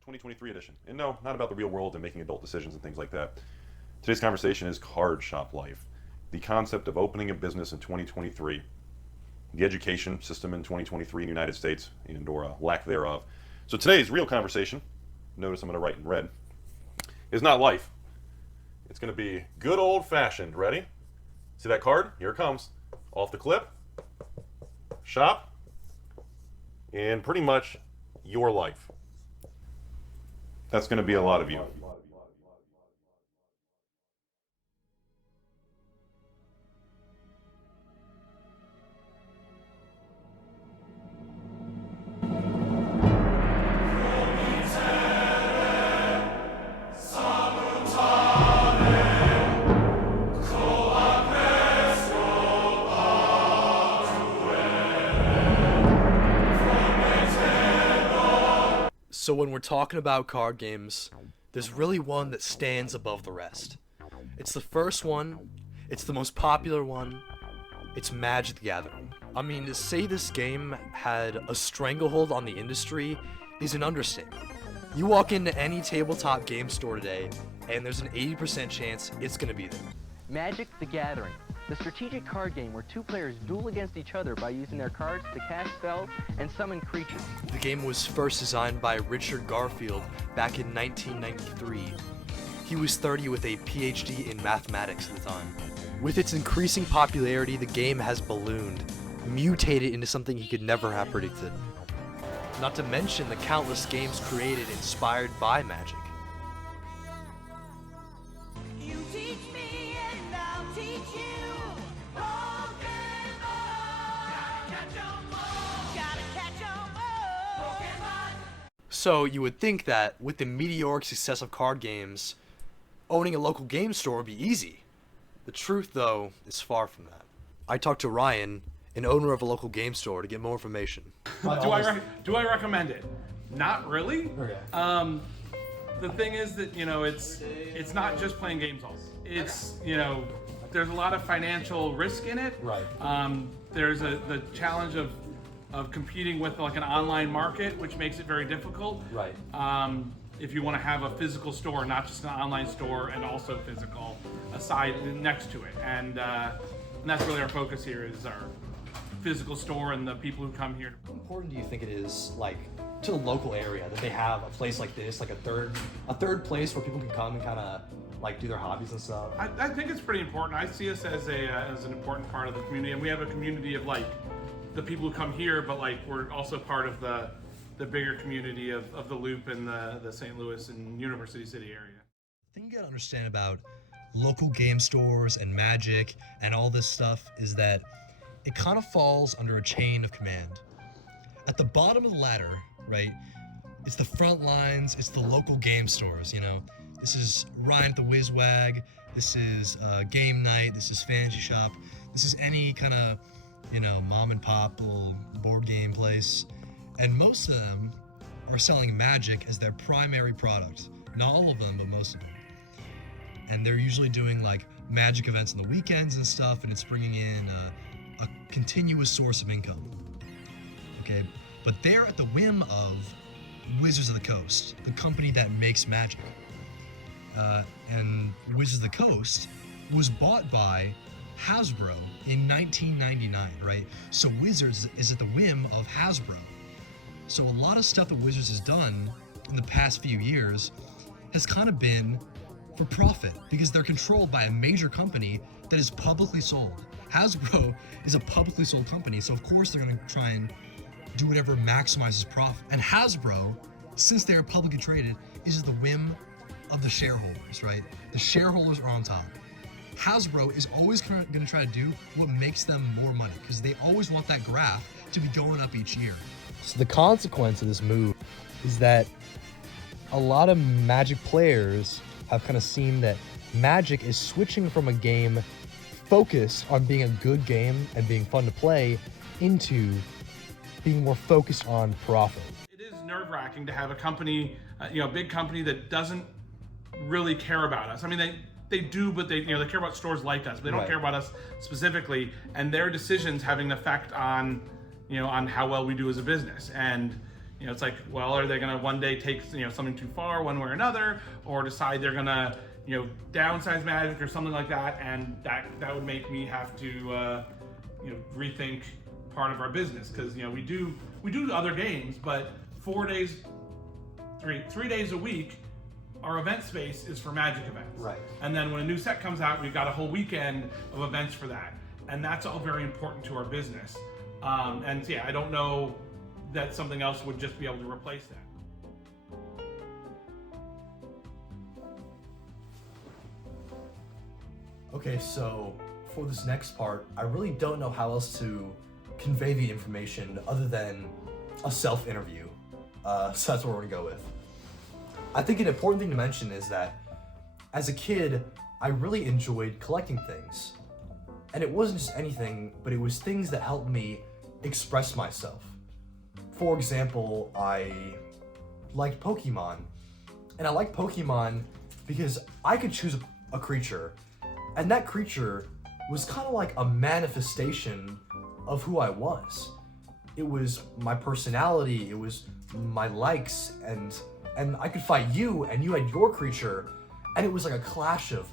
2023 edition. And no, not about the real world and making adult decisions and things like that. Today's conversation is card shop life, the concept of opening a business in 2023, the education system in 2023 in the United States, and or lack thereof. So today's real conversation, notice I'm going to write in red, is not life. It's going to be good old-fashioned. Ready? See that card? Here it comes. Off the clip. Shop. And pretty much your life. That's going to be a lot of you. So when we're talking about card games, there's really one that stands above the rest. It's the first one, it's the most popular one, it's Magic the Gathering. I mean, to say this game had a stranglehold on the industry is an understatement. You walk into any tabletop game store today, and there's an 80% chance it's gonna be there. Magic the Gathering, the strategic card game where two players duel against each other by using their cards to cast spells and summon creatures. The game was first designed by Richard Garfield back in 1993. He was 30 with a PhD in mathematics at the time. With its increasing popularity, the game has ballooned, mutated into something he could never have predicted. Not to mention the countless games created inspired by Magic. You teach me and I'll teach you. Pokemon. Gotta catch 'em all. Gotta catch 'em all. Pokemon. So you would think that with the meteoric success of card games, owning a local game store would be easy. The truth, though, is far from that. I talked to Ryan, an owner of a local game store, to get more information. Do I recommend it? Not really. Okay. The thing is that it's not just playing games all. It's there's a lot of financial risk in it. Right. There's the challenge of competing with like an online market, which makes it very difficult. Right. If you want to have a physical store, not just an online store, and also physical aside next to it, and that's really our focus here is our physical store and the people who come here. How important do you think it is, like, to the local area that they have a place like this, like a third place where people can come and kind of like do their hobbies and stuff? I think it's pretty important. I see us as an important part of the community, and we have a community of like the people who come here, but like we're also part of the bigger community of the Loop and the St. Louis and University City area. The thing you gotta understand about local game stores and Magic and all this stuff is that it kind of falls under a chain of command. At the bottom of the ladder, right, it's the front lines, it's the local game stores, This is Ryan at the WizWag, this is Game Night, this is Fantasy Shop, this is any kind of, mom and pop little board game place. And most of them are selling Magic as their primary product. Not all of them, but most of them. And they're usually doing like Magic events on the weekends and stuff, and it's bringing in a continuous source of income. Okay, but they're at the whim of Wizards of the Coast, the company that makes Magic. And Wizards of the Coast was bought by Hasbro in 1999, right? So Wizards is at the whim of Hasbro. So a lot of stuff that Wizards has done in the past few years has kind of been for profit because they're controlled by a major company that is publicly sold. Hasbro is a publicly sold company, so of course they're going to try and do whatever maximizes profit. And Hasbro, since they're publicly traded, is at the whim of the shareholders, right? The shareholders are on top. Hasbro is always going to try to do what makes them more money because they always want that graph to be going up each year. So the consequence of this move is that a lot of Magic players have kind of seen that Magic is switching from a game focused on being a good game and being fun to play into being more focused on profit. It is nerve-wracking to have a company, a big company that doesn't really care about us. I mean, they do, but they care about stores like us, but they don't care about us specifically, and their decisions having an effect on on how well we do as a business. And You know, it's like, well, are they going to one day take, you know, something too far one way or another, or decide they're going to, you know, downsize Magic or something like that, and that would make me have to, you know, rethink part of our business, because, you know, we do other games, but 4 days, three days a week, our event space is for Magic events. Right. And then when a new set comes out, we've got a whole weekend of events for that, and that's all very important to our business. And yeah, I don't know that something else would just be able to replace that. Okay, so for this next part, I really don't know how else to convey the information other than a self-interview. So that's what we're gonna go with. I think an important thing to mention is that as a kid, I really enjoyed collecting things. And it wasn't just anything, but it was things that helped me express myself. For example, I liked Pokemon. And I liked Pokemon because I could choose a creature, and that creature was kind of like a manifestation of who I was. It was my personality, it was my likes, and I could fight you, and you had your creature, and it was like a clash of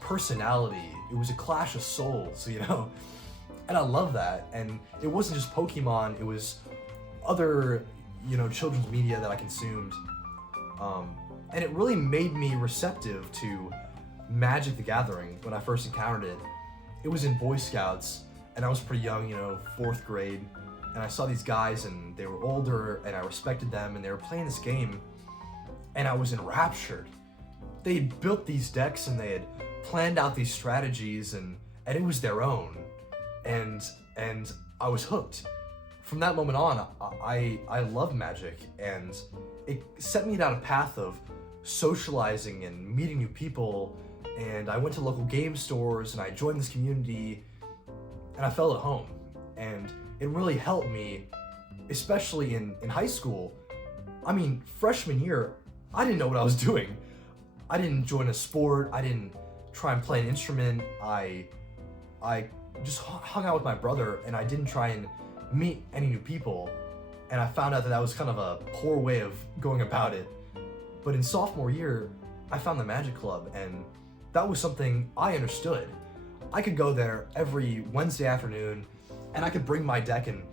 personality. It was a clash of souls, you know? And I love that. And it wasn't just Pokemon, it was other, you know, children's media that I consumed. And it really made me receptive to Magic the Gathering when I first encountered it. It was in Boy Scouts, and I was pretty young, you know, 4th grade, and I saw these guys, and they were older, and I respected them, and they were playing this game, and I was enraptured. They had built these decks, and they had planned out these strategies, and it was their own, and I was hooked. From that moment on, I loved Magic, and it set me down a path of socializing and meeting new people, and I went to local game stores, and I joined this community, and I felt at home. And it really helped me, especially in high school. I mean, freshman year, I didn't know what I was doing. I didn't join a sport, I didn't try and play an instrument, I just hung out with my brother, and I didn't try and meet any new people. And I found out that was kind of a poor way of going about it. But in sophomore year, I found the Magic Club, and that was something I understood. I could go there every Wednesday afternoon, and I could bring my deck, and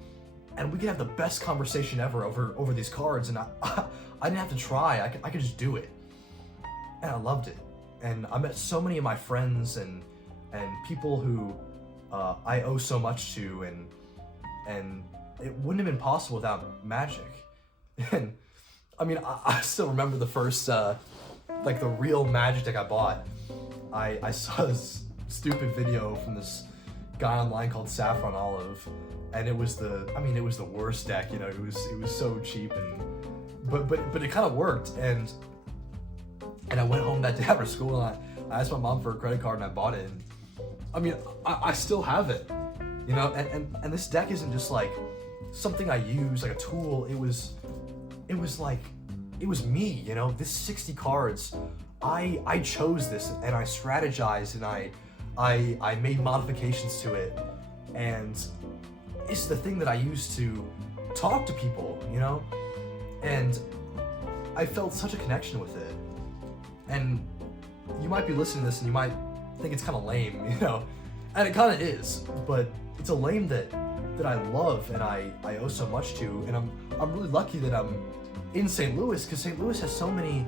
we could have the best conversation ever over these cards, and I didn't have to try, I could just do it. And I loved it. And I met so many of my friends and people who I owe so much to, and it wouldn't have been possible without Magic. And I mean, I still remember the first, like the real Magic deck I bought. I saw this stupid video from this guy online called Saffron Olive, and it was the worst deck, you know, it was so cheap, but it kind of worked, and I went home that day after school, and I asked my mom for a credit card, and I bought it, and I mean, I still have it, you know, and this deck isn't just like something I use, like a tool, it was me, you know, this 60 cards, I chose this, and I strategized, and I made modifications to it, and it's the thing that I use to talk to people, you know, and I felt such a connection with it. And you might be listening to this and you might think it's kind of lame, you know, and it kind of is, but it's a lame that I love and I owe so much to, and I'm really lucky that I'm in St. Louis, because St. Louis has so many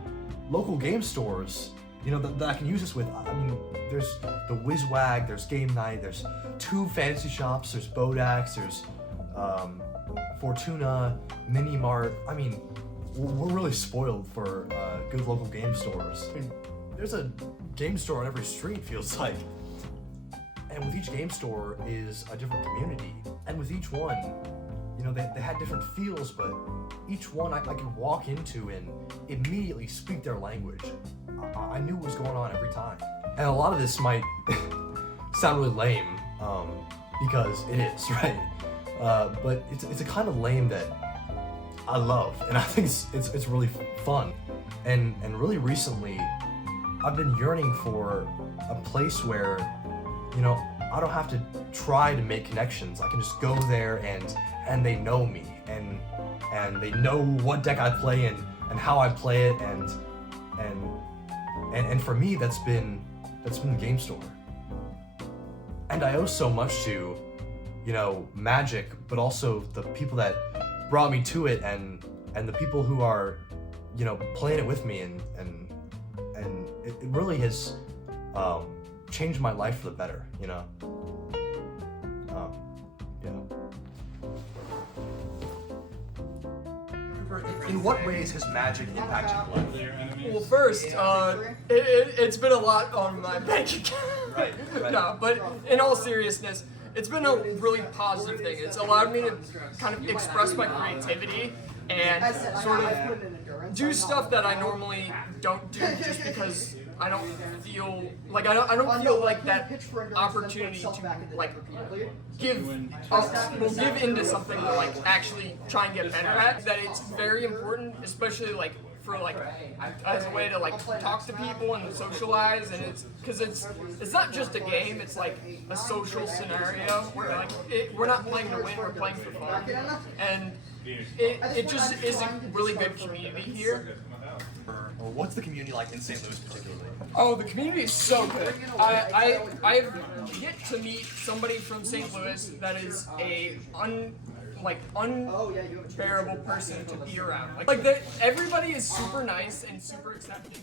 local game stores, you know, that I can use this with. I mean, there's the WizWag, there's Game Night, there's 2 fantasy shops, there's Bodax, there's Fortuna, Mini Mart. I mean, we're really spoiled for good local game stores. I mean, there's a game store on every street, feels like. And with each game store is a different community. And with each one, you know, they had different feels, but each one I could walk into and immediately speak their language. I knew what was going on every time. And a lot of this might sound really lame, because it is, right? But it's a kind of lame that I love, and I think it's really fun. And really recently, I've been yearning for a place where, you know, I don't have to try to make connections. I can just go there and they know me, and and they know what deck I play and how I play it, and for me that's been the game store. And I owe so much to, you know, Magic, but also the people that brought me to it, and the people who are, you know, playing it with me, and it really has changed my life for the better, you know. Yeah. In what ways has Magic impacted your life? Well, first, it's been a lot on my bank account. Right. No, but in all seriousness, it's been a really positive thing. It's allowed me to kind of express my creativity and sort of do stuff that I normally don't do just because I don't feel like I don't feel like that opportunity to like give into something to like actually try and get better at. That it's very important, especially like for like as a way to like talk to people and socialize, and it's because it's not just a game, it's like a social scenario where like we're not playing to win, we're playing for fun, and it just is a really good community here. Or what's the community like in St. Louis particularly? Oh, the community is so good. I've yet to meet somebody from St. Louis that is a unbearable person to be around. Like everybody is super nice and super accepting.